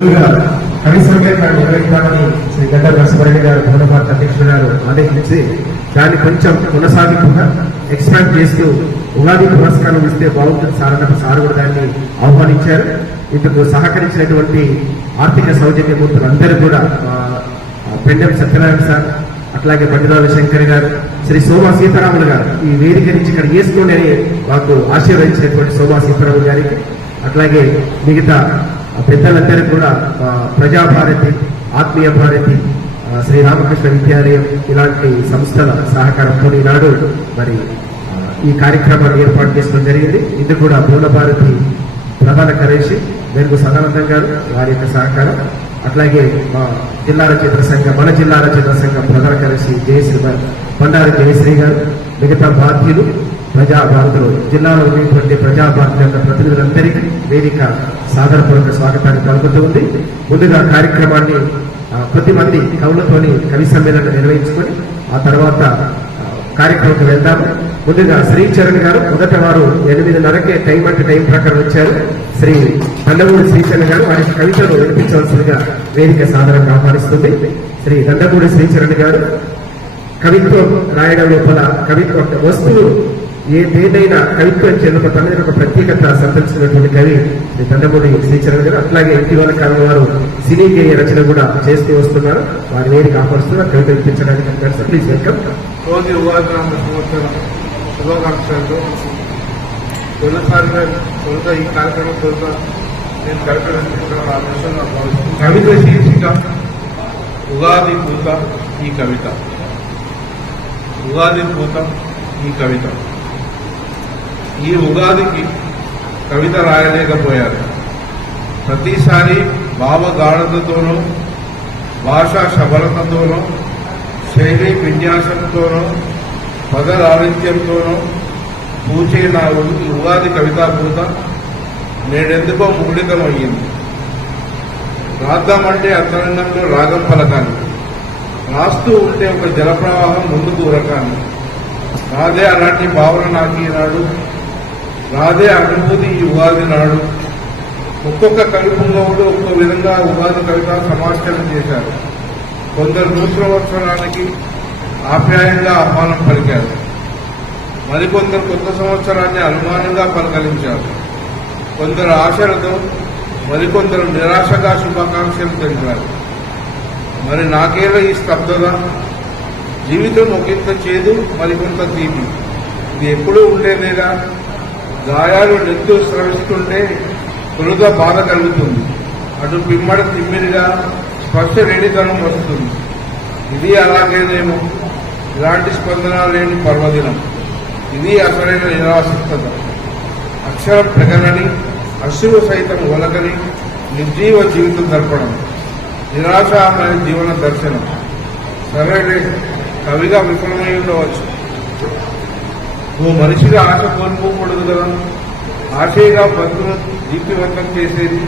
ముందుగా శ్రీ గడ్డ నరసింహారెడ్డి గారు అధ్యక్షుడు గారు ఆదేశించి దాన్ని కొంచెం కొనసాగింపుగా ఎక్స్పాండ్ చేస్తూ ఉగాది పురస్కారం ఇస్తే బాగుంటుంది సార్ అన్న సార్ కూడా దాన్ని ఆహ్వానించారు. ఇందుకు సహకరించినటువంటి ఆర్థిక సౌజన్యమూర్తులు అందరూ కూడా పెండెం సత్యనారాయణ సార్ అట్లాగే బండిరాల శంకర్ గారు శ్రీ సోమా సీతారాములు గారు ఈ వేదిక నుంచి ఇక్కడ వేసుకోండి అని మాకు ఆశీర్వదించినటువంటి సోమా సీతారాములు గారికి అట్లాగే మిగతా ఆ కూడా ఆ, ప్రజాభారతి ఆత్మీయ భారతి శ్రీరామకృష్ణ విద్యాలయం ఇలాంటి సంస్థల సహకారంతో ఈనాడు మరి ఈ కార్యక్రమాన్ని ఏర్పాటు చేసుకోవడం జరిగింది. ఇది కూడా మూలభారతి ప్రధాన కరేషి వెలుగు సదానందం గారు వారి యొక్క సహకారం. అట్లాగే మా జిల్లా రచయితల సంఘం మన జిల్లా రచయితల సంఘం ప్రధాన కరేషి జయశ్రీ బండారు జయశ్రీ గారు మిగతా బాధ్యులు ప్రజాభారతులు జిల్లాలో ఉన్నటువంటి ప్రజాభారతుల యొక్క ప్రతినిధులందరికీ వేదిక సాదరపూర్వక స్వాగతాన్ని పలుకుతూ ఉంది. ముందుగా కార్యక్రమాన్ని కొద్ది మంది కవులతోని కవి సమ్మేళనం నిర్వహించుకొని ఆ తర్వాత కార్యక్రమంకి వెళ్దాము. ముందుగా శ్రీ చరణ్ గారు మొదట వారు ఎనిమిదిన్నరకే టైం అంటే టైం ప్రకారం వచ్చారు. శ్రీ దండమూడి శ్రీచరణ్ గారు వారి కవితలు వినిపించవలసిందిగా వేదిక సాధారణంగా ఆహ్వానిస్తుంది. శ్రీ దండమూడి శ్రీచరణ్ గారు కవిత్వం రాయడం లోపల కవిత్వం వస్తువు ఏ దేదైనా కవిత్వం చెందుకు తన ఒక ప్రత్యేకత సంతరించినటువంటి కవి శ్రీ దండమూడి శ్రీచరణ్ గారు అట్లాగే ఇటీవల కాలం వారు సినీ గేయ రచన కూడా చేస్తూ వస్తున్నారు. వారి వేదిక ఆహ్వానిస్తున్నారు. కవిత వినిపించడానికి ప్లీజ్ వెల్కమ్ రోజు నామ సంవత్సరం శుభాకాంక్షలతో తొలిసారిగా తొలుత ఈ కార్యక్రమం తొలుత నేను కవిత. కవిత శీర్షిక. ఉగాది పూత ఈ కవిత. ఉగాది పూత ఈ కవిత. ఈ ఉగాదికి కవిత రాయలేకపోయారు. ప్రతిసారి భావగాఢతతోనూ భాషా సబలతతోనూ శైలి విన్యాసంతోనూ పద లాలిత్యంతోనూ పూచే నా ఉగాది కవితా నేనెందుకో ముగుడితమయ్యింది రాద్దామంటే అంతరంగంలో రాగం పలకాను రాస్తూ ఉంటే ఒక జలప్రవాహం ముందుకు ఉరకాను రాదే అలాంటి భావన నాకు ఈనాడు నాదే అనుభూతి ఈ ఉగాది నాడు. ఒక్కొక్క కవి కూడా ఒక్కో విధంగా ఉగాది కవిత సమాచారం చేశారు. కొందరు నూతనవత్సరానికి ఆప్యాయంగా ఆహ్వానం పలికారు. మరికొందరు కొత్త సంవత్సరాన్ని అనుమానంగా పలకరించారు కొందరు ఆశలతో మరికొందరు నిరాశగా శుభాకాంక్షలు తెలిపారు. మరి నాకేలా ఈ స్తబ్దత? జీవితం ఒకంత చేదు మరికొంత తీపి. ఇది ఎప్పుడూ ఉండేదేగా? గాయాలు నెత్తు స్రవిస్తుంటే తొలుత బాధ కలుగుతుంది. అటు పిమ్మడ తిమ్మిరిగా స్పష్ట వేడితనం వస్తుంది. ఇది అలాగేనేమో. ఇలాంటి స్పందన లేని పర్వదినం. ఇది అసలైన నిరాసక్తత. అక్షరం ప్రకరణి అశ్రువు సైతం ఒలకని నిర్జీవ జీవితం దర్పణం. నిరాశామయ జీవన దర్శనం. సరే కవిగా విఫలమై ఉండవచ్చు. ఓ మనిషిగా ఆశ కోల్పోకూడదు కదా. ఆశగా బతుకును దీప్తివంతం చేసేది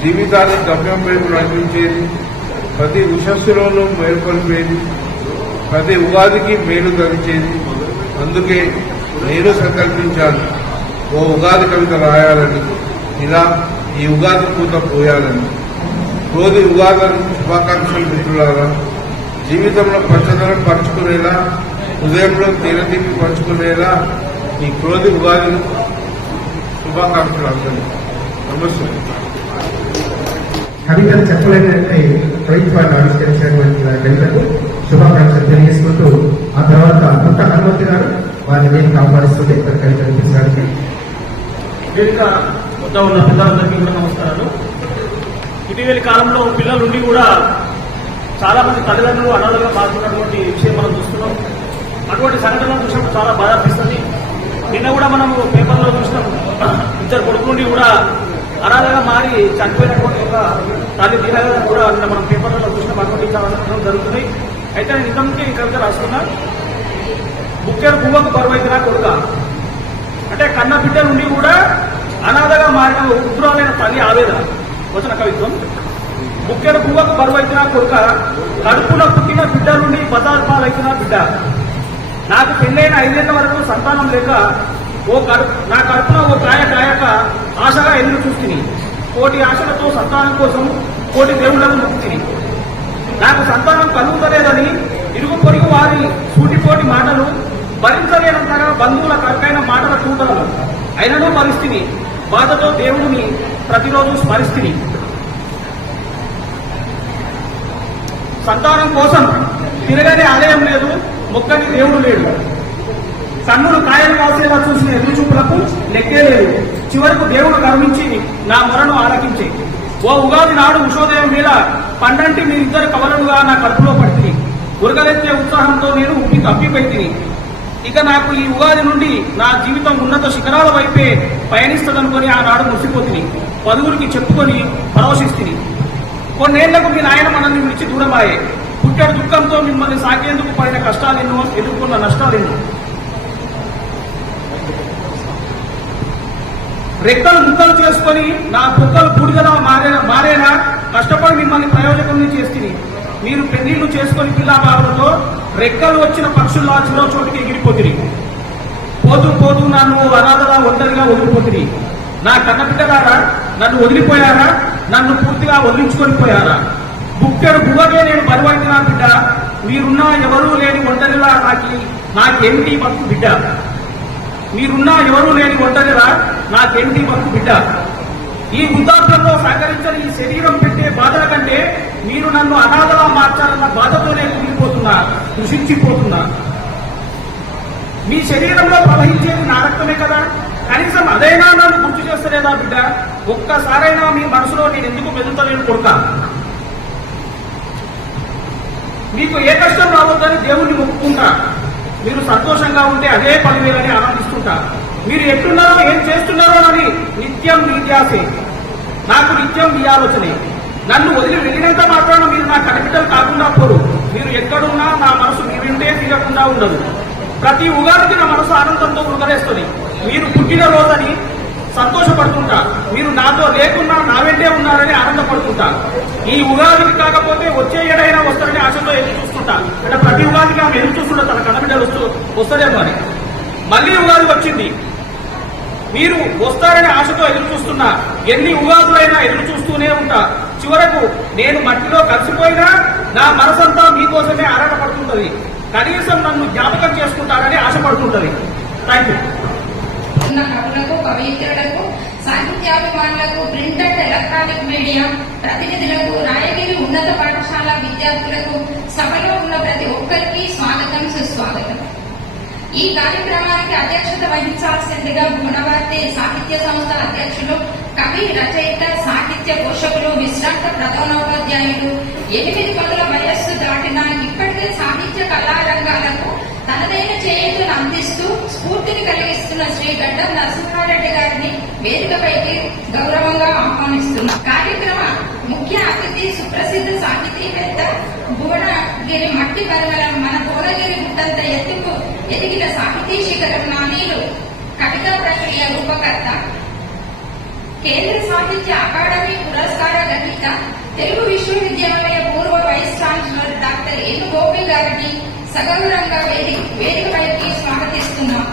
జీవితాన్ని గమ్యం వైపు నడిపించేది ప్రతి ఉషస్సులోనూ మేల్కొల్పేది ప్రతి ఉగాదికి మేలు తరిచేది అందుకే నేను సంకల్పించాను ఓ ఉగాది కవిత రాయాలని. ఇలా ఈ ఉగాది పూత పోయాలని. రోజు ఉగాది శుభాకాంక్షలు మిత్రులారా జీవితంలో పచ్చదనం పరుచుకునేలా హృదయంలో తీరతీపి పంచుకునేలా ఈ క్రోధి ఉగాది శుభాకాంక్షలు అందరికీ నమస్తే కవితలు చెప్పలేనటువంటి కవిత్వాన్ని ఆవిష్కరించినటువంటి వారి కవితకు శుభాకాంక్షలు తెలియజేసుకుంటూ ఆ తర్వాత పుట్ట హనుమంతు గారు వారి వేదిక ఆహ్వానిస్తుంది వారి కవిత వినిపించడానికి వేదిక వద్ద ఉన్న పెద్దలందరికీ కూడా నమస్కారాలు. ఇటీవలి కాలంలో పిల్లలుండి కూడా చాలా మంది తల్లిదండ్రులు అనాథలుగా మారుతున్నటువంటి విషయం మనం చూస్తున్నాం. అటువంటి సంఘటనలు చూసినప్పుడు చాలా బాధ అనిపిస్తుంది నిన్న కూడా మనం పేపర్లో చూసినాం. ఇద్దరు కొడుకు నుండి కూడా అనాథగా మారి చనిపోయినటువంటి ఒక తల్లి తీరగా కూడా నిన్న మనం పేపర్లలో చూసినాం. అటువంటి సంఘటనలు జరుగుతుంది అయితే నేను ఇంతకుముందు ఈ కవిత రాసుకున్నా బుక్కెడు పువ్వకు పరువైతున్నా కొడుక. అంటే కన్న బిడ్డ నుండి కూడా అనాథగా మారిన ఉగ్రమైన తల్లి ఆవేదన వచన కవిత్వం. ముఖ్యన పువ్వకు బరువైతున్న కొడుక. కడుపున పుట్టిన బిడ్డ నుండి పదార్థాలు పాలైతున్న బిడ్డ. నాకు పెళ్ళైన ఐదేళ్ళ వరకు సంతానం లేక ఓ కడుపు నా కడుపున ఓ కాయ కాయక ఆశగా ఎదురు చూస్తుంది కోటి ఆశలతో సంతానం కోసం కోటి దేవుళ్ళను ముక్తిని నాకు సంతానం కలుగుతలేదని ఇరుగు పొరుగు వారి సూటిపోటి మాటలు భరించలేనంతగా బంధువుల కరకైన మాటల తూటలు అయినను పరిస్థితి బాధతో దేవుడిని ప్రతిరోజు స్మరిస్తుంది సంతానం కోసం తిరగని ఆలయం లేదు. మొక్కని దేవుడు లేడు. కన్నులు కాయలు కాసేలా చూసిన ఎదురుచూపులకు లెక్కే లేదు. చివరకు దేవుడు కరుణించి నా మొరను ఆలకించే ఓ ఉగాది నాడు ఉషోదయం వేళ పండంటి మీరిద్దరు కవలలుగా నా కడుపులో పడితే ఉరగలెత్తే ఉత్సాహంతో నేను ఉప్పి తప్పిపెట్టిని ఇక నాకు ఈ ఉగాది నుండి నా జీవితం ఉన్నత శిఖరాల వైపే పయనిస్తుందనుకొని ఆనాడు ముసిపోతిని పదువురికి చెప్పుకొని పరవశిస్తిని. కొన్నేళ్ళకు మీ నాయన మనల్ని విడిచి దూరమాయే. పుట్టెడు దుఃఖంతో మిమ్మల్ని సాకేందుకు పడిన కష్టాలెన్నో ఎదుర్కొన్న నష్టాలెన్నో రెక్కలు ముక్కలు చేసుకొని నా కుక్కలు పుడిగలా మారే మారేనా? కష్టపడి మిమ్మల్ని ప్రయోజకం చేస్తుంది మీరు పెళ్ళిళ్ళు చేసుకొని పిల్లా బాబులతో రెక్కలు వచ్చిన పక్షుల్లా చిరో చోటికి ఎగిరిపోతుంది పోతూ పోతూ నన్ను అనాథలా ఒంటరిగా వదిలిపోతుంది నా కన్నపిట్టగారా నన్ను వదిలిపోయారా? నన్ను పూర్తిగా వదిలించుకొని పోయారా? బుక్కెడు బువ్వగే నేను బరువైంది బిడ్డ? మీరున్నా ఎవరూ లేని ఒంటరిలా నాకి నాకేమిటి బతుకు బిడ్డ? మీరున్నా ఎవరూ లేని ఒంటరిలా నాకేంటి బతుకు బిడ్డ? ఈ వృద్ధాప్యంలో సహకరించని ఈ శరీరం పెట్టే బాధల కంటే మీరు నన్ను అనాథలా మార్చాలన్న బాధతోనే కుమిలిపోతున్నా కృషించిపోతున్నా. మీ శరీరంలో ప్రవహించేది నా రక్తమే కదా? కనీసం అదైనా నన్ను గుర్తు చేస్తలేదా బిడ్డ? ఒక్కసారైనా మీ మనసులో నేను ఎందుకు మెదులుతలేను కొడతాను మీకు ఏ కష్టం రావద్దని దేవుణ్ణి మొక్కుకుంటా. మీరు సంతోషంగా ఉంటే అదే పదివేలని ఆనందిస్తుంటారు మీరు ఎట్లున్నారో ఏం చేస్తున్నారో అని నిత్యం నీత్యాసే నాకు నిత్యం మీ ఆలోచనే. నన్ను వదిలి వెళ్ళినంత మాత్రాన మీరు నా కనిపిటలు కాకుండా పోరు. మీరు ఎక్కడున్నా నా మనసు మీ వెంటే ఉండదు. ప్రతి ఉగాదికి నా మనసు ఆనందంతో ఉగరేస్తుంది మీరు పుట్టిన రోజని సంతోషపడుతుంటా. మీరు నాతో లేకున్నా నా వెంటే ఉన్నారని ఆనందపడుతుంటా. ఈ ఉగాదికి కాక వచ్చే ఏడైనా వస్తారని ఆశతో ఎదురు చూస్తుంటా అంటే ప్రతి ఉగాదికి ఆమె ఎదురు చూస్తుండే తన కనబిడ్డలు వస్తూ వస్తారేమో అని. మళ్ళీ ఉగాది వచ్చింది. మీరు వస్తారనే ఆశతో ఎదురు చూస్తున్నా ఎన్ని ఉగాదులైనా ఎదురు చూస్తూనే ఉంటా. చివరకు నేను మట్టిలో కలిసిపోయినా నా మనసంతా మీకోసమే ఆరాటపడుతుంటది. కనీసం నన్ను జ్ఞాపకం చేసుకుంటారని ఆశపడుతుంటది. థ్యాంక్ యూ కవులకు కవయిత్రులకు సాహిత్యాభిమానులకు ప్రింట్ అండ్ ఎలక్ట్రానిక్ మీడియా ప్రతినిధులకు రాయగిరి ఉన్నత పాఠశాల విద్యార్థులకు సభలో ఉన్న ప్రతి ఒక్కరికి స్వాగతం సుస్వాగతం. ఈ కార్యక్రమానికి అధ్యక్షత వహించాల్సిందిగా గుణవర్తి సాహిత్య సంస్థ అధ్యక్షులు కవి రచయిత సాహిత్య పోషకులు విశ్రాంత ప్రధానోపాధ్యాయులు ఎనిమిది పదుల వయస్సు దాటిన ఇప్పటికే సాహిత్య కళారంగాలకు తనదైన చేయూతను అందిస్తూ స్ఫూర్తిని కలిగిస్తున్న శ్రీ గడ్డం నరసింహారెడ్డి గారిని వేదికపైకి గౌరవంగా ఆహ్వానిస్తున్నాం. కార్యక్రమం సుప్రసిద్ధ సాహితీవేత్త భువనగిరి మట్టి పర్వలం మన భువనగిరి గుట్టంత ఎత్తుకు ఎదిగిన సాహితీ శిఖరం నానీలు కవితా ప్రక్రియ రూపకర్త. కేంద్ర సాహిత్య అకాడమీ పురస్కార గ్రహీత తెలుగు విశ్వవిద్యాలయ పూర్వ vice chancellor doctor N Gopi గారిని సగౌరవంగా వేది వేదికపైకి స్వాగతిస్తున్నాం.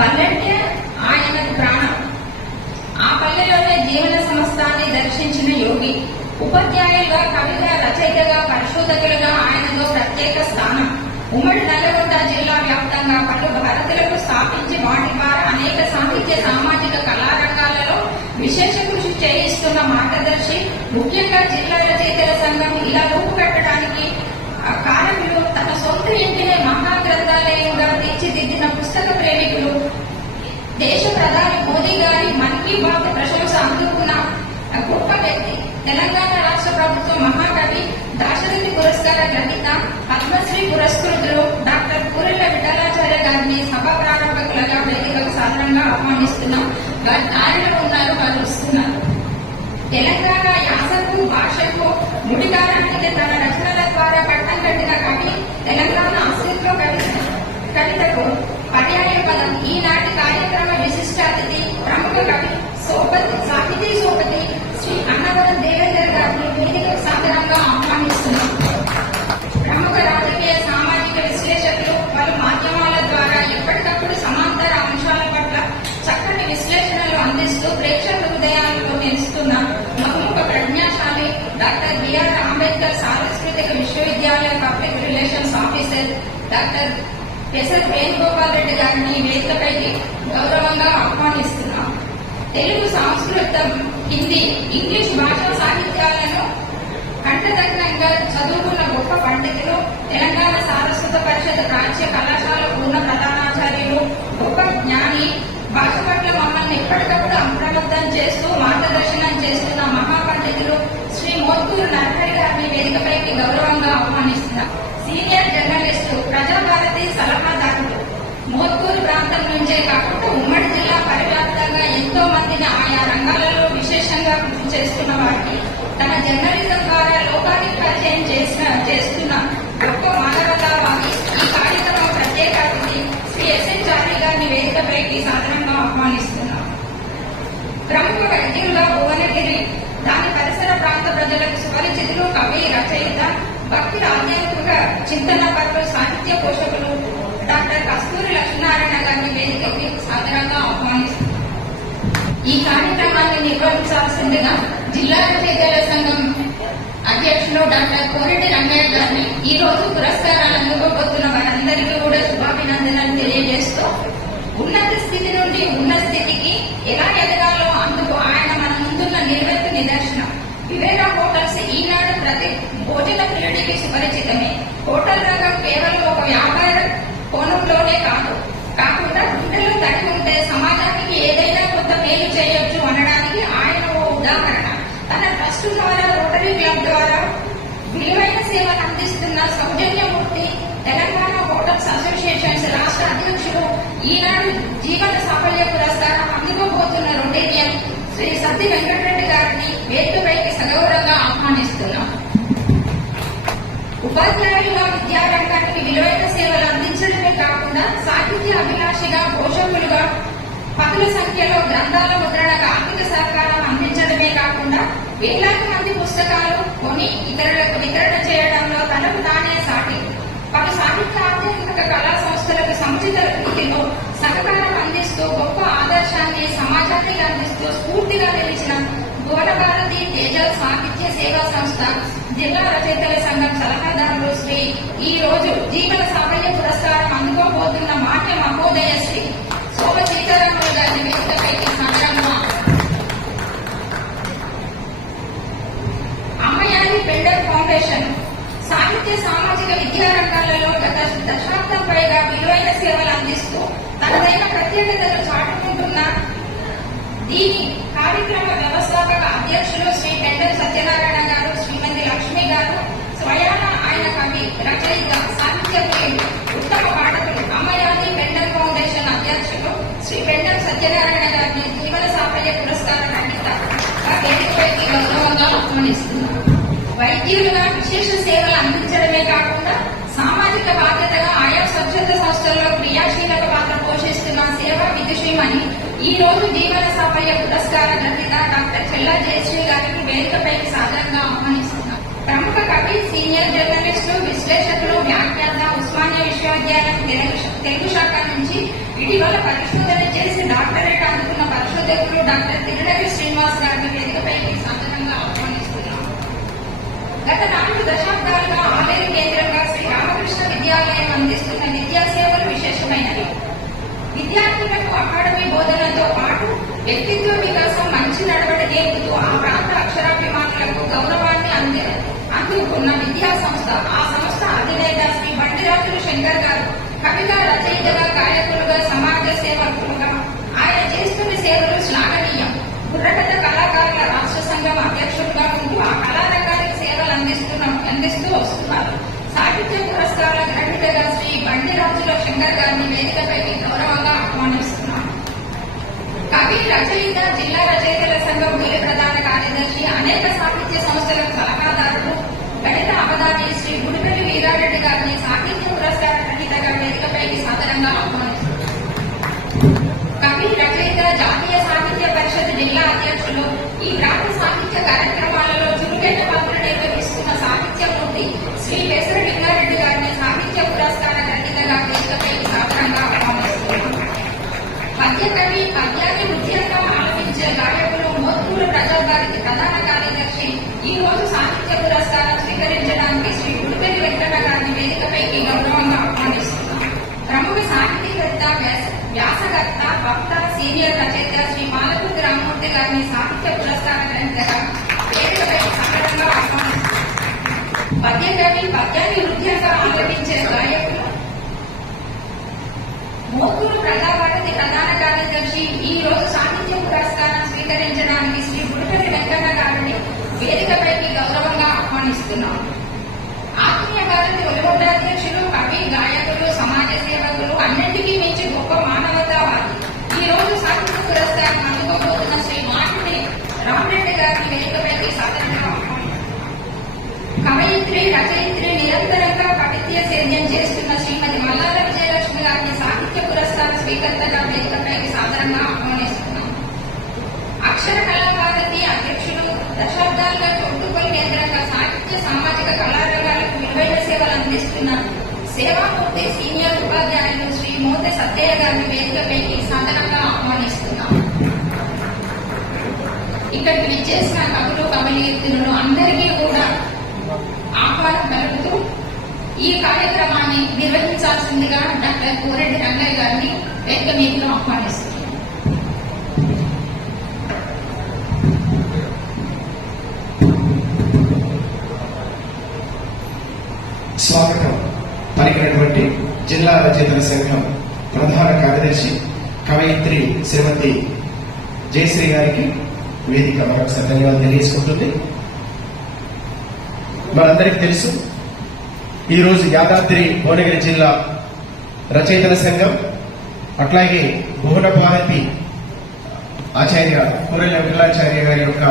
పల్లెంటే ఆయన ప్రాణం. ఆ పల్లెలోనే జీవన సంస్థాన్ని దర్శించిన యోగి. ఉపాధ్యాయులుగా కవిగా రచయితగా పరిశోధకులుగా ఆయనలో ప్రత్యేక స్థానం. ఉమ్మడి నల్గొండ జిల్లా వ్యాప్తంగా పలు భారతులకు స్థాపించి వాటి ద్వారా అనేక సాహిత్య సామాజిక కళారంగాలలో విశేష కృషి చేయిస్తున్న మార్గదర్శి. ముఖ్యంగా జిల్లా రచయితల సంఘం ఇలా రూపుకట్టడానికి ఆ కారణులు తన సొంత ఇంటినే దేశ ప్రధాని మోదీ గారి మన్ కీ బాత్ ప్రశంస అందుకున్న గొప్ప వ్యక్తి తెలంగాణ రాష్ట్ర ప్రభుత్వం మహాకవి దాశరథి పురస్కార గ్రహీత పద్మశ్రీ పురస్కృతులు డాక్టర్ పూరెళ్ళ విఠలాచార్య గారిని సభ ప్రారంభకులుగా వేదికకు సాధారణంగా ఆహ్వానిస్తున్నాం. వారి దారిలో ఉన్నారు వారు వస్తున్నారు. తెలంగాణ యాసకు భాషకు ముడికారానికి తన రచనల ద్వారా పట్టం శ్రీ అన్నవరం ప్రముఖ రాజకీయ సామాజిక విశ్లేషకులు పలు మాధ్యమాల ద్వారా ఎప్పటికప్పుడు సమాంతర అంశాల పట్ల విశ్లేషణలు అందిస్తూ ప్రేక్షకుల ప్రజ్ఞాశాలి డాక్టర్ బిఆర్ అంబేద్కర్ సాంస్కృతిక విశ్వవిద్యాలయ relations officer doctor S S Venugopal Reddy గారిని వేదికపై గౌరవంగా ఆహ్వానిస్తున్నారు తెలుగు సంస్కృతం హిందీ ఇంగ్లీష్ భాషా సాహిత్యాలను కంటతగ్నంగా చదువుకున్న గొప్ప పండితులు తెలంగాణ సారస్వత పరిషత్ రాజ్య కళాశాల పూర్ణ ప్రధానాచార్యులు గొప్ప జ్ఞాని భాష పట్ల మమ్మల్ని ఎప్పటికప్పుడు అప్రమత్తం చేస్తూ మార్గదర్శనం చేస్తున్న మహాపండితులు శ్రీ మోత్తూరు నరహరి గారిని వేదికపైకి గౌరవంగా ఆహ్వానిస్తున్నాం సీనియర్ జర్నలిస్టు ప్రజాభారతి సలహాదారుడు. మోత్తూరు ప్రాంతం నుంచే కాకుండా ఉమ్మడి జిల్లా ఎంతో ఆయా రంగాలలో విశేషంగా కృషి చేస్తున్న వారికి తన జర్నలిజం ద్వారా లోకానికి పరిచయం చేసిన చేస్తున్న గొప్ప మానవతావాది ఈ కార్యక్రమం ప్రత్యేక అతిథి శ్రీ ఎస్ఎన్ చారి గారిని వేదికపైకి సాధారణంగా ఆహ్వానిస్తున్నాం. ప్రముఖ వైద్యులుగా భువనగిరి దాని పరిసర ప్రాంత ప్రజలకు సుపరిచితులు కవి రచయిత భక్తుల ఆధ్యాత్మిక చింతన పరులు సాహిత్య పోషకులు డాక్టర్ కస్తూరి లక్ష్మీనారాయణ గారిని వేదికకి సాధారణంగా ఆహ్వానిస్తున్నారు ఈ కార్యక్రమాన్ని నిర్వహించాల్సిందిగా జిల్లా రచయితల సంఘం అధ్యక్షులు డాక్టర్ కోరెడ్డి రంగయ్య గారిని ఈ రోజు పురస్కారాలు అందుకోబోతున్న వారందరికీ కూడా శుభాభినందనలు తెలియజేస్తూ ఉన్నత స్థితి నుండి ఉన్న స్థితికి ఎలా ఎదగాలో అందుకు ఆయన మన ముందున్న నిలువెత్తు నిదర్శనం. వివేక హోటల్స్ ఈనాడు ప్రతి భోజన ప్రియుడికి సుపరిచితమే. హోటల్ రంగం కేవలం ఒక వ్యాపార కోణంలోనే కాదు కాకుండా గుండెలు తడి ఉంటే సమాజానికి ఏదైనా కొంత మేలు చేయొచ్చు. క్లబ్ ద్వారా విలువైన సేవలు అందిస్తున్న సౌజన్యమూర్తి తెలంగాణ హోటల్స్ అసోసియేషన్స్ రాష్ట్ర అధ్యక్షులు ఈనాడు జీవన సాఫల్య పురస్కారం అందుకోబోతున్న రొటేరియన్ శ్రీ సత్తి వెంకటరెడ్డి గారిని వేదికపైకి సగౌరవంగా ఆహ్వానిస్తున్నాం. ఉపాధ్యాయులుగా విద్యారంగానికి విలువైన సేవలు అందించడమే కాకుండా సాహిత్య అభిలాషిగా పోషకులుగా పదుల సంఖ్యలో గ్రంథాల ముద్రణకు ఆర్థిక సహకారం అందించడమే కాకుండా వేలాది మంది పుస్తకాలు కొని ఇతరులకు వితరణ చేయడంలో తనకు తానే సాటి. పలు సాహిత్య ఆధ్యాత్మిక కళా సంస్థలకు సముచిత రీతిలో సహకారం అందిస్తూ గొప్ప ఆదర్శాన్ని సమాజానికి అందిస్తూ స్ఫూర్తిగా నిలిచిన భువన తేజ సాహిత్య సేవా సంస్థ జిల్లా రచయితల సంఘం సలహాదారులు శ్రీ ఈ రోజు జీవన సాఫల్య పురస్కారం అందుకోబోతున్న మాట మహోదయ శ్రీ శోభ సీతారాములు గారిని వేదికపైకి సంగ్రామ అమ్మయాని ఫౌండేషన్. సాహిత్య సామాజిక విద్యా రంగాలలో గత దశాబ్దం పైగా విలువైన సేవలు అందిస్తూ తనదైన ప్రత్యేకతలు చాటుకుంటున్న దీని కార్యక్రమ వ్యవస్థాపక అధ్యక్షులు శ్రీ పెండల్ సత్యనారాయణ గారు శ్రీమతి లక్ష్మి గారు స్వయాన ఆయన కవి రచయిత సాహిత్య ఉత్తమ పాఠకులు అమ్మయాది పెండల్ ఫౌండేషన్ అధ్యక్షులు శ్రీ పెండల్ సత్యనారాయణ గారిని జీవన సాఫల్య పురస్కార అందిస్తారు. వేదికపైకి గౌరవంగా ఆహ్వానిస్తున్నారు వైద్యులుగా విశేష సేవలు అందించడమే కాకుండా సామాజిక బాధ్యతగా ఆయా స్వచ్ఛత సంస్థల్లో క్రియాశీలక పాత్ర పోషిస్తున్న సేవా విదుషీమని ఈ రోజు జీవన సాఫల్య పురస్కార గ్రహీత డాక్టర్ చెల్లా జయశ్రీ గారికి వేదికపైకి సాధారణంగా ఆహ్వానిస్తున్నాం. ప్రముఖ కవి సీనియర్ జర్నలిస్టు విశ్లేషకులు వ్యాఖ్యాత ఉస్మానియా విశ్వవిద్యాలయం తెలుగు తెలుగు శాఖ నుంచి ఇటీవల పరిశోధన చేసి డాక్టరేట్ అందుకున్న పరిశోధకులు డాక్టర్ తిరునగి శ్రీనివాస్ గారిని వేదికపైకి సాధారణంగా ఆహ్వానిస్తున్నారు గత నాలుగు దశాబ్దాలుగా ఆలయ కేంద్రంగా శ్రీ రామకృష్ణ విద్యాలయం అందిస్తున్న విద్యా సేవలు విశేషమైనవి. విద్యార్థులకు అకాడమీ బోధనతో పాటు వ్యక్తిత్వ వికాసం మంచి నడవడి నేర్పుతూ ఆ ప్రాంత అక్షరాభిమానులకు గౌరవాన్ని అంది అందుకున్న విద్యా సంస్థ ఆ సంస్థ అధినేత శ్రీ బండిరాజులు శంకర్ గారు కవిత రచయితగా గాయకులుగా సమాజ సేవకులుగా ఆయన చేస్తున్న సేవలు శ్లాఘనీయం బుర్రకథ కళాకారుల రాష్ట్ర సంఘం అధ్యక్షులుగా ఉంటూ ఆ కళారంగానికి అందిస్తున్నాం అందిస్తూ వస్తున్నారు. సాహిత్య పురస్కార గ్రహీతగా శ్రీ బండిరాజుల శంకర్ గారిని వేదికపైకి గౌరవంగా ఆహ్వానిస్తున్నాం. కవి రచయిత మధ్యకవి మధ్యాహ్నం ముఖ్యంగా ఆలపించే గాయకులు మోత్కూరు ప్రజాభారతి ప్రధాన కార్యదర్శి ఈ రోజు సాహిత్య పురస్కారం స్వీకరించడానికి శ్రీ గుడిపల్లి వెంకట గారిని వేదికపైకి గౌరవంగా ఆహ్వానిస్తున్నాం. ప్రముఖ సాహితీవేత్త వ్యాసకర్త వక్త సీనియర్ రచయిత శ్రీ మాలపూర్ రామమూర్తి గారిని సాహిత్య పురస్కార గ్రహీతగా వేదికపై సకరంగా ఆహ్వానిస్తున్నాం. పద్య పద్యాన్ని నృత్యంగా ఆలపించే గాయకులు మోకూరు ప్రజాభారతి ప్రధాన కార్యదర్శి ఈ రోజు సాహిత్య పురస్కారం స్వీకరించడానికి శ్రీ గుడిపల్లి వెంకన్న గారిని వేదికపైకి గౌరవంగా ఆహ్వానిస్తున్నాం. ఆత్మీయ భారతి ఒలిగొండ అధ్యక్షులు కవి గాయకులు సమాజ సేవకులు అన్నింటికీ మించి గొప్ప మానవతావాది ఈ రోజు సాహిత్య పురస్కారం అందుకోబోతున్న శ్రీ మాటిని రామరెడ్డి గారిని వేదికపైకి సాధారణంగా ఆహ్వానిస్తున్నాం కవయిత్రి రచయిత్రి నిరంతరంగా కవిత్య సేద్యం చేస్తున్న శ్రీమతి మల్లారెడ్డి గారిని సాహిత్య పురస్కార స్వీకర్తగా వేదికపైకి సాధారణంగా ఆహ్వానిస్తున్నాం అక్షర కళాభారతి అధ్యక్షులు దశాబ్దాలుగా చోటుపల్లి కేంద్రంగా సాహిత్య సామాజిక కళారంగాలకు విలువైన సేవలు అందిస్తున్న సేవామూర్తి సీనియర్ ఉపాధ్యాయులు శ్రీ మోత సత్తయ్య గారిని వేదికపైకి సాధారణంగా ఆహ్వానిస్తున్నాం. ఇక్కడికి విచ్చేసిన కవులు కమలీర్తులను అందరికీ కూడా ఆహ్వానం ఈ కార్యక్రమాన్ని నిర్వహించాల్సిందిగా డాక్టర్ కోరెడ్డి రంగయ్య గారిని వేదిక మీదలో ఆహ్వానిస్తున్నాం. స్వాగతం. పలికినటువంటి జిల్లా రచయితల సంఘం ప్రధాన కార్యదర్శి కవయిత్రి శ్రీమతి జయశ్రీ గారికి వేదిక మరొకసారి ధన్యవాదాలు తెలియజేసుకుంటుంది. మనందరికీ తెలుసు ఈరోజు యాదాద్రి భువనగిరి జిల్లా రచయితల సంఘం అట్లాగే భువన భారతి ఆచార్య కూరెల వెంకటాచార్య గారి యొక్క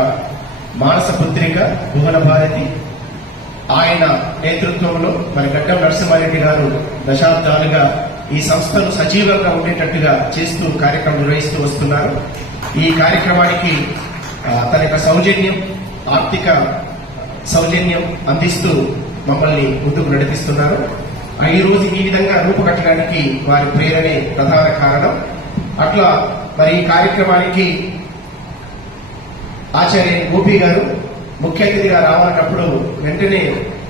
మానస పుత్రిక భువన భారతి ఆయన నేతృత్వంలో మన గడ్డం నరసింహారెడ్డి గారు దశాబ్దాలుగా ఈ సంస్థను సజీవంగా ఉండేటట్టుగా చేస్తూ కార్యక్రమం నిర్వహిస్తూ వస్తున్నారు. ఈ కార్యక్రమానికి తన యొక్క సౌజన్యం ఆర్థిక సౌజన్యం అందిస్తూ మమ్మల్ని ముందుకు నడిపిస్తున్నారు. ఈ రోజు ఈ విధంగా రూపుకట్టడానికి వారి ప్రేరణే ప్రధాన కారణం. అట్లా మరి ఈ కార్యక్రమానికి ఆచార్య గోపి గారు ముఖ్య అతిథిగా రావాలన్నప్పుడు వెంటనే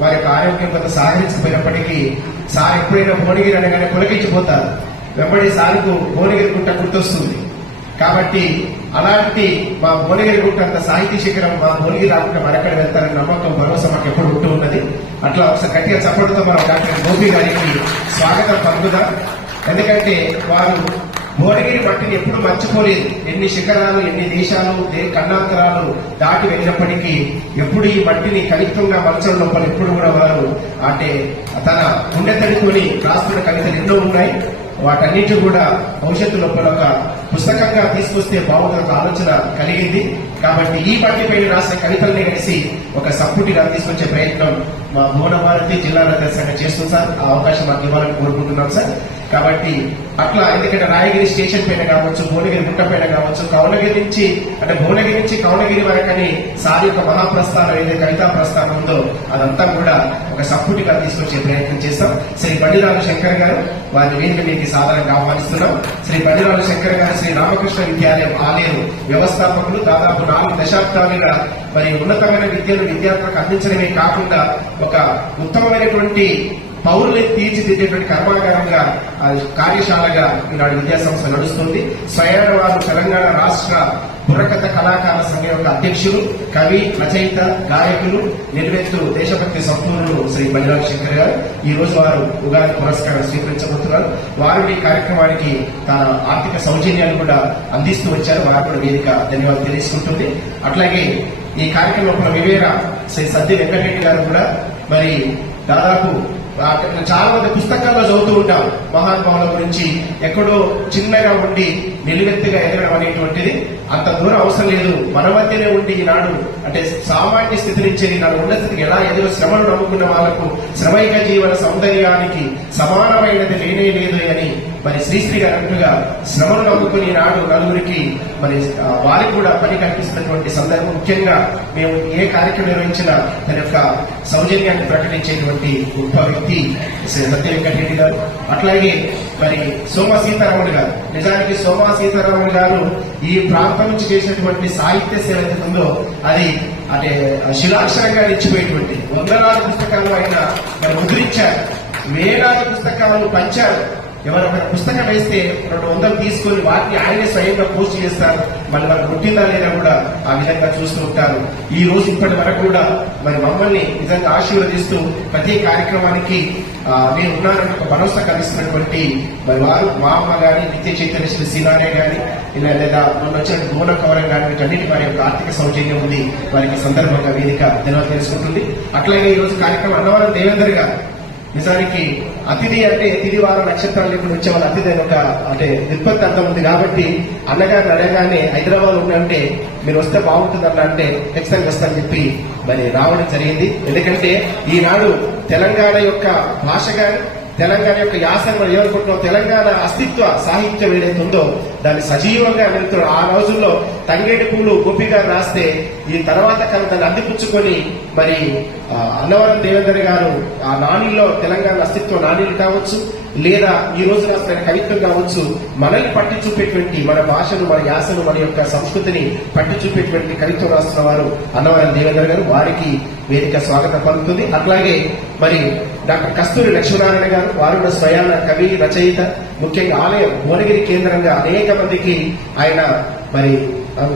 వారి యొక్క ఆరోగ్యం కొంత సహకరించకపోయినప్పటికీ సార్ ఎప్పుడైనా భువనగిరి అనగానే పొలగించిపోతారు వెంబడి సార్కు భువనగిరి గుట్ట గుర్తొస్తుంది. కాబట్టి అలాంటి మా భువనగిరి గుట్టంత సాహిత్య సాహితీ శిఖరం మా భువనగిరి రాకుండా మరెక్కడ వెళ్తారని నమ్మకం భరోసా మాకు ఎప్పుడు ఉంటూ ఉన్నది. అట్లా ఒకసారి గట్టిగా చప్పటితో మనం డాక్టర్ గోపి గారికి స్వాగతం పలుకుదాం. ఎందుకంటే వారు భువనగిరి మట్టిని ఎప్పుడు మర్చిపోలేదు. ఎన్ని శిఖరాలు ఎన్ని దేశాలు దే- దాటి వెళ్ళినప్పటికీ ఎప్పుడు ఈ మట్టిని కవిత్వంగా మలచడం లోపల ఎప్పుడు కూడా వారు అంటే తన గుండె తడుకొని రాస్తున్న కవితలు ఎన్నో ఉన్నాయి. వాటన్నిటి కూడా భవిష్యత్తు లోపల ఒక పుస్తకంగా తీసుకొస్తే బాగుంటుంది ఆలోచన కలిగింది. కాబట్టి ఈ పట్టిపై రాసిన కవితల్ని కలిసి ఒక సప్పుటిగా తీసుకొచ్చే ప్రయత్నం మా భువన జిల్లా రథసంగా చేస్తుంది సార్. ఆ అవకాశం మాకు ఇవ్వాలని కోరుకుంటున్నాం సార్. కాబట్టి అట్లా ఎందుకంటే రాయగిరి స్టేషన్ పైన కావచ్చు భువనగిరి గుట్ట పైన కావచ్చు కౌనగిరి నుంచి అంటే భువనగిరి నుంచి కౌనగిరి వరకని సారి యొక్క మహాప్రస్థానం ఏదైతే కవితా ప్రస్థానం ఉందో అదంతా కూడా ఒక సప్పుటిగా తీసుకొచ్చే ప్రయత్నం చేస్తాం. శ్రీ బండిరాల శంకర్ గారు వారి వేదిక మీకు సాధారణంగా ఆహ్వానిస్తున్నాం. శ్రీ బండిరాల శంకర్ గారు శ్రీ రామకృష్ణ విద్యాలయం ఆలయం వ్యవస్థాపకులు దాదాపు నాలుగు దశాబ్దాలుగా మరి ఉన్నతమైన విద్యను విద్యార్థులకు అందించడమే కాకుండా ఒక ఉత్తమమైనటువంటి పౌరుల్ని తీర్చిదిద్దేటువంటి కర్మాగారంగా కార్యశాలగా ఈనాడు విద్యాసంస్థ నడుస్తుంది. స్వయాన వారు తెలంగాణ రాష్ట్ర బుర్రకథ కళాకార సంఘం యొక్క అధ్యక్షులు కవి రచయిత గాయకులు నిర్వేత్తలు దేశభక్తి సంపూర్ణులు శ్రీ బలిరాజ్ శంకర్ గారు. ఈ రోజు వారు ఉగాది పురస్కారం స్వీకరించబోతున్నారు. వారు ఈ కార్యక్రమానికి తన ఆర్థిక సౌజన్యాన్ని కూడా అందిస్తూ వచ్చారు. వారు కూడా వేదిక ధన్యవాదాలు తెలుసుకుంటుంది అట్లాగే ఈ కార్యక్రమంలో వివేర శ్రీ సద్ది వెంకటరెడ్డి గారు కూడా మరి దాదాపు చాలా మంది పుస్తకాల్లో చదువుతూ ఉంటాం మహానుభావుల గురించి ఎక్కడో చిన్నగా ఉండి నిలువెత్తుగా ఎదగడం అనేటువంటిది అంత దూరం అవసరం లేదు. మన మధ్యనే ఉండి ఈనాడు అంటే సామాన్య స్థితి నుంచి ఈనాడు ఉన్న స్థితికి ఎలా ఎదురు శ్రమను నమ్ముకున్న వాళ్ళకు శ్రమైక జీవన సౌందర్యానికి సమానమైనది లేనే లేదు అని మరి శ్రీశ్రీ గారు అంటుగా శ్రమను నమ్ముకుని నాడు నలుగురికి మరి వారికి కూడా పని కల్పిస్తున్నటువంటి సందర్భం. ముఖ్యంగా మేము ఏ కార్యక్రమం నిర్వహించినా తన యొక్క సౌజన్యాన్ని ప్రకటించేటువంటి గొప్ప వ్యక్తి శ్రీ సత్య వెంకటరెడ్డి గారు. అట్లాగే మరి సోమ సీతారాముడు గారు. నిజానికి సోమ సీతారామన్ గారు ఈ ప్రాంతం నుంచి చేసినటువంటి సాహిత్య సేవ ఉందో అది అంటే శిలాక్షరంగా నిలిచిపోయేటువంటి వందలాది పుస్తకాలు ఆయన మరి ముద్రించారు. వేలాది పుస్తకాలు పంచారు. ఎవరైనా పుస్తకం వేస్తే రెండు వందలు తీసుకొని వాటిని ఆయనే స్వయంగా పోస్ట్ చేస్తారు. మళ్ళీ మనకు పుట్టిందా లేదా కూడా ఆ విధంగా చూస్తూ ఉంటారు. ఈ రోజు ఇప్పటి వరకు కూడా మరి మమ్మల్ని నిజంగా ఆశీర్వదిస్తూ ప్రతి కార్యక్రమానికి ఆ, మీరు ఉన్నారని ఒక భరోసా కలిగిస్తున్నటువంటి మరి వారు మా అమ్మ గాని నిత్య చైతన్య శ్రీ సీనానే గాని ఇలా లేదా మొన్న వచ్చిన భువన కవరం గాని వీటన్నిటి వారి యొక్క ఆర్థిక సౌజన్యం ఉంది. వారికి సందర్భంగా వేదిక ధన్యవాదాలు తెలుసుకుంటుంది. అట్లాగే ఈ రోజు కార్యక్రమం అన్నవరం దేవేందర్ గారు నిజానికి అతిథి అంటే తిరివార నక్షత్రాలు ఇప్పుడు వచ్చే వాళ్ళ అతిథి అని ఒక అంటే నిష్పత్తి అంత ఉంది కాబట్టి అన్నగారు అడగానే హైదరాబాద్ ఉందంటే మీరు వస్తే బాగుంటుంది అన్న అంటే ఖచ్చితంగా వస్తాను చెప్పి మరి రావడం జరిగింది. ఎందుకంటే ఈనాడు తెలంగాణ యొక్క భాష కానీ తెలంగాణ యొక్క యాసను మనం ఏమనుకుంటున్నాం తెలంగాణ అస్తిత్వ సాహిత్యం ఏదైతే ఉందో దాన్ని సజీవంగా వెళ్తున్నారు ఆ రోజుల్లో తంగేటి పూలు గోపి గారు రాస్తే ఈ తర్వాత కాలం దాన్ని అందిపుచ్చుకొని మరి అన్నవరం దేవేందర్ గారు ఆ నాణిల్లో తెలంగాణ అస్తిత్వ నాణ్యులు కావచ్చు లేదా ఈ రోజు రాసిన కవిత్వం కావచ్చు మనల్ని పట్టి చూపేటువంటి మన భాషను మన యాసను మన యొక్క సంస్కృతిని పట్టి చూపేటువంటి కవిత్వం రాస్తున్న వారు అన్నవరం దేవేంద్ర గారు. వారికి వేదిక స్వాగతం పలుకుతుంది. అట్లాగే మరి డాక్టర్ కస్తూరి లక్ష్మీనారాయణ గారు వారు కూడా స్వయాన కవి రచయిత ముఖ్యంగా ఆలయం భువనగిరి కేంద్రంగా అనేక మందికి ఆయన మరి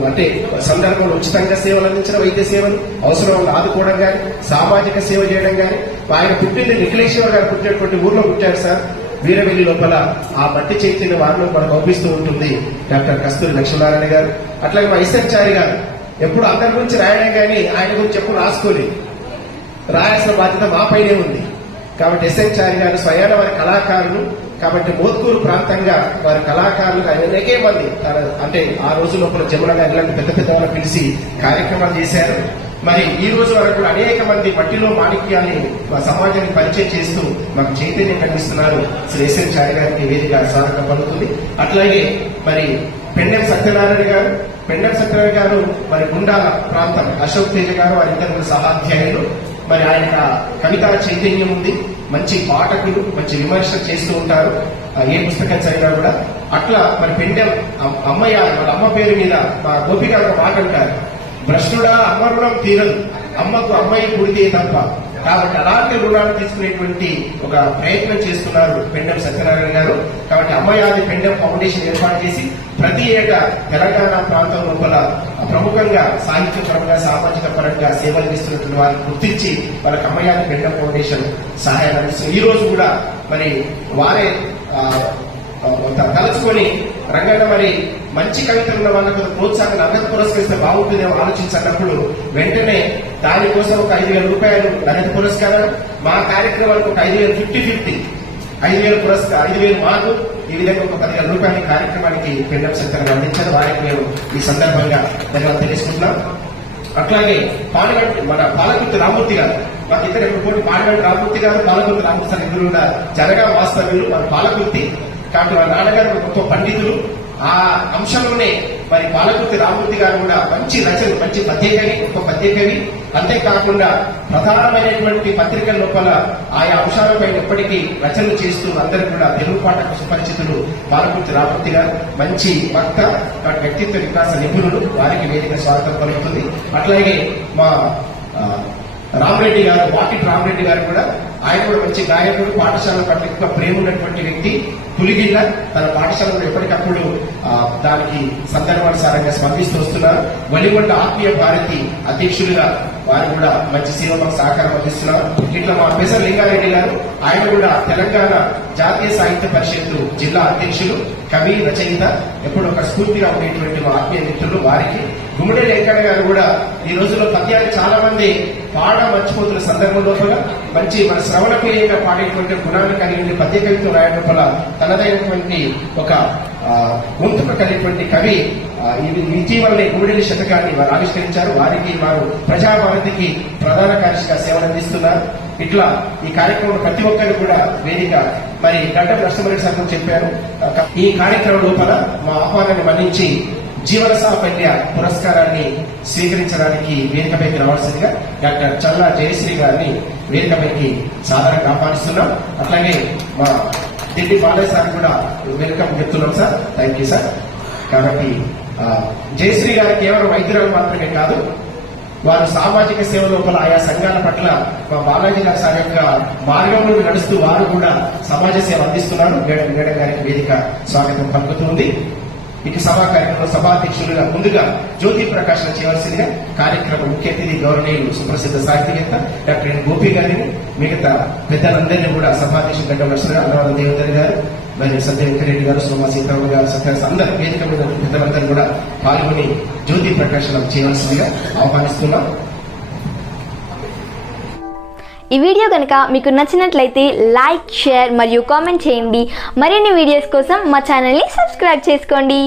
అంటే సందర్భంలో ఉచితంగా సేవలు అందించిన వైద్య సేవలు అవసరం ఆదుకోవడం కానీ సామాజిక సేవ చేయడం కానీ ఆయన పుట్టింది నిఖిలేశ్వర గారు పుట్టినటువంటి ఊర్లో పుట్టారు సార్. వీరవెల్లి లోపల ఆ మట్టి చైతన్య వారిలో మనకు అవుపిస్తూ ఉంటుంది డాక్టర్ కస్తూరి లక్ష్మీనారాయణ గారు. అట్లాగే మా ఇసర్చారి గారు. ఎప్పుడు అందరి గురించి రాయడం కానీ ఆయన గురించి ఎప్పుడు రాసుకోలేదు. రాయాల్సిన బాధ్యత మాపైనే ఉంది. కాబట్టి ఎస్ఎన్ చారి గారు స్వయాన వారి కళాకారులు. కాబట్టి మోత్కూరు ప్రాంతంగా వారి కళాకారులు అనేకే మంది అంటే ఆ రోజు లోపల జమున గారు ఇలాంటి పెద్ద పెద్ద వాళ్ళని పిలిచి కార్యక్రమాలు చేశారు. మరి ఈ రోజు వరకు అనేక మంది మట్టిలో మాణిక్యాన్ని మా సమాజానికి పరిచయం చేస్తూ మాకు చైతన్యం కలిగిస్తున్నారు శ్రీ చారి గారికి వేదిక సాధక పలుకుతుంది అట్లాగే మరి పెండెం సత్యనారాయణ గారు పెండెం సత్యనారాయణ గారు మరి గుండాల ప్రాంతం అశోక్ తేజ గారు వారిద్దరు సహాధ్యాయులు మరి ఆయన కవితా చైతన్యం ఉంది. మంచి పాఠకులు మంచి విమర్శ చేస్తూ ఉంటారు. ఏ పుస్తకం చదివినా కూడా. అట్లా మరి పెండెం అమ్మయ్య వాళ్ళ అమ్మ పేరు మీద మా గోపిక ఒక మాట అంటారు. భ్రష్టుడా అమ్మ రుణం తీరదు. అమ్మకు అమ్మాయి పుడితే తప్ప. కాబట్టి అలాంటి రుణాలు తీసుకునేటువంటి ఒక ప్రయత్నం చేస్తున్నారు పెండెం సత్యనారాయణ గారు. కాబట్టి అమ్మయాది పెండెం ఫౌండేషన్ ఏర్పాటు చేసి ప్రతి ఏటా తెలంగాణ ప్రాంతం లోపల ప్రముఖంగా సాహిత్య పరంగా సామాజిక పరంగా సేవలు ఇస్తున్నటువంటి వారిని గుర్తించి వాళ్ళకి అమ్మయాది పెండెం ఫౌండేషన్ సహాయం అందిస్తుంది ఈ రోజు కూడా మరి వారే తలుచుకొని రంగన్న మరి మంచి కవితలు ఉన్న వాళ్ళకు ప్రోత్సాహం నగదు పురస్కరిస్తే బాగుంటుందేమో ఆలోచించినప్పుడు వెంటనే దానికోసం ఒక ఐదు వేల రూపాయలు నగదు పురస్కారం మా కార్యక్రమాలకు ఒక ఐదు వేలు ఫిఫ్టీ ఫిఫ్టీ ఐదు వేల పురస్కారం ఐదు వేలు మాకు ఈ విధంగా ఒక పదివేల రూపాయల కార్యక్రమానికి పెండం శంకర్ అందించారు. వారికి మేము ఈ సందర్భంగా ధన్యవాదాలు తెలుసుకుంటున్నాం. అట్లాగే పాలగంటి మన పాలకుర్తి రామూర్తి గారు మాకు ఇక్కడ ఇప్పుడు పాలగంటి రామూర్తి గారు పాలకుర్తి రామూర్తి ఇద్దరు కూడా జనగా వాస్తవ్యులు మన పాలకుర్తి కాబట్టి వాళ్ళ నాన్నగారు గొప్ప పండితులు. ఆ అంశంలోనే మరి బాలకృతి రామూర్తి గారు కూడా మంచి రచన మంచి పద్యకవి గొప్ప పద్యకవి అంతేకాకుండా ప్రధానమైనటువంటి పత్రికల లోపల ఆయా అంశాలపై ఎప్పటికీ రచనలు చేస్తూ అందరూ కూడా తెలుగు పాటకు సుపరిచితులు బాలకృతి రామూర్తి గారు. మంచి వక్త వ్యక్తిత్వ వికాస నిపుణులు. వారికి వేదిక స్వాగతం కలుగుతుంది అట్లాగే మా రామరెడ్డి గారు వాకిట్ రామరెడ్డి గారు కూడా. ఆయన కూడా మంచి గాయకుడు పాఠశాల పట్ల ఎక్కువ ప్రేమ ఉన్నటువంటి వ్యక్తి. పులిగిల్ల తన పాఠశాలలో ఎప్పటికప్పుడు ఆ, దానికి సందర్భానుసారంగా స్పందిస్తూ వస్తున్నారు. వలిగొండ ఆత్మీయ భారతి అధ్యక్షులుగా వారు కూడా మంచి సేవలకు సహకారం అందిస్తున్నారు. ఇట్లా మా పెసర్ లింగారెడ్డి గారు ఆయన కూడా తెలంగాణ జాతీయ సాహిత్య పరిషత్తు జిల్లా అధ్యక్షులు కవి రచయిత ఎప్పుడు ఒక స్ఫూర్తిగా ఉండేటువంటి మా ఆత్మీయ మిత్రులు వారికి. గుమ్మడి వెంకట గారు కూడా ఈ రోజుల్లో పద్యాలు చాలా మంది పాట మర్చిపోతున్న సందర్భం లోపల మంచి మన శ్రవణప్రియంగా పాడేటువంటి గుణాన్ని కలిగిన పద్య కవిత్వం రాయడం లోపల తనదైనటువంటి ఒక ఆ, గొంతుక కలిగినటువంటి కవి ఇటీవలనే గుమిడిలి శతకాన్ని వారు ఆవిష్కరించారు. వారికి వారు ప్రజాభారతికి ప్రధాన కార్యదర్శిగా సేవలు అందిస్తున్నారు. ఇట్లా ఈ కార్యక్రమం ప్రతి ఒక్కరు కూడా వేదిక మరి గడ్డ నష్టమరెడ్డి సార్ చెప్పారు. ఈ కార్యక్రమం లోపల మా ఆహ్వానాన్ని మన్నించి జీవన సాఫల్య పురస్కారాన్ని స్వీకరించడానికి వేదికపైకి రావాల్సిందిగా డాక్టర్ చల్లా జయశ్రీ గారిని వేదికపైకి సాధారణంగా ఆహ్వానిస్తున్నాం. అట్లాగే మా తిండి బాలయ్య సార్ కూడా వెల్కమ్ చెప్తున్నాం సార్. Thank you sir. కాబట్టి జయశ్రీ గారు కేవలం వైద్యురాలు మాత్రమే కాదు వారు సామాజిక సేవ లోపల ఆయా సంఘాల పట్ల మా బాలాజీ గారి సార్ యొక్క మార్గంలో నడుస్తూ వారు కూడా సమాజ సేవ అందిస్తున్నారు. మేడం మేడం గారికి వేదిక స్వాగతం పలుకుతుంది. ఇక సభా కార్యక్రమంలో సభాధ్యక్షులుగా ముందుగా జ్యోతి ప్రకాశన చేయవలసిందిగా కార్యక్రమం ముఖ్య అతిథి గౌరవనీయులు సుప్రసిద్ధ సాహిత్యవేత్త డాక్టర్ ఎన్ గోపి గారిని మిగతా పెద్దలందరినీ కూడా సభాధ్యక్షులు గడ్డ నరసరావు అన్నవరం దేవదరి గారు మరి సత్య వెంకరెడ్డి గారు సోమా సీతారామ గారు సత్య అందరు వేదిక మీద ఉన్న పెద్దలందరూ కూడా పాల్గొని జ్యోతి ప్రకాశనం చేయవలసిందిగా ఆహ్వానిస్తున్నాం. ఈ వీడియో కనుక మీకు నచ్చినట్లయితే లైక్ షేర్ మరియు కామెంట్ చేయండి. మరిన్ని వీడియోస్ కోసం మా ఛానల్ని సబ్స్క్రైబ్ చేసుకోండి.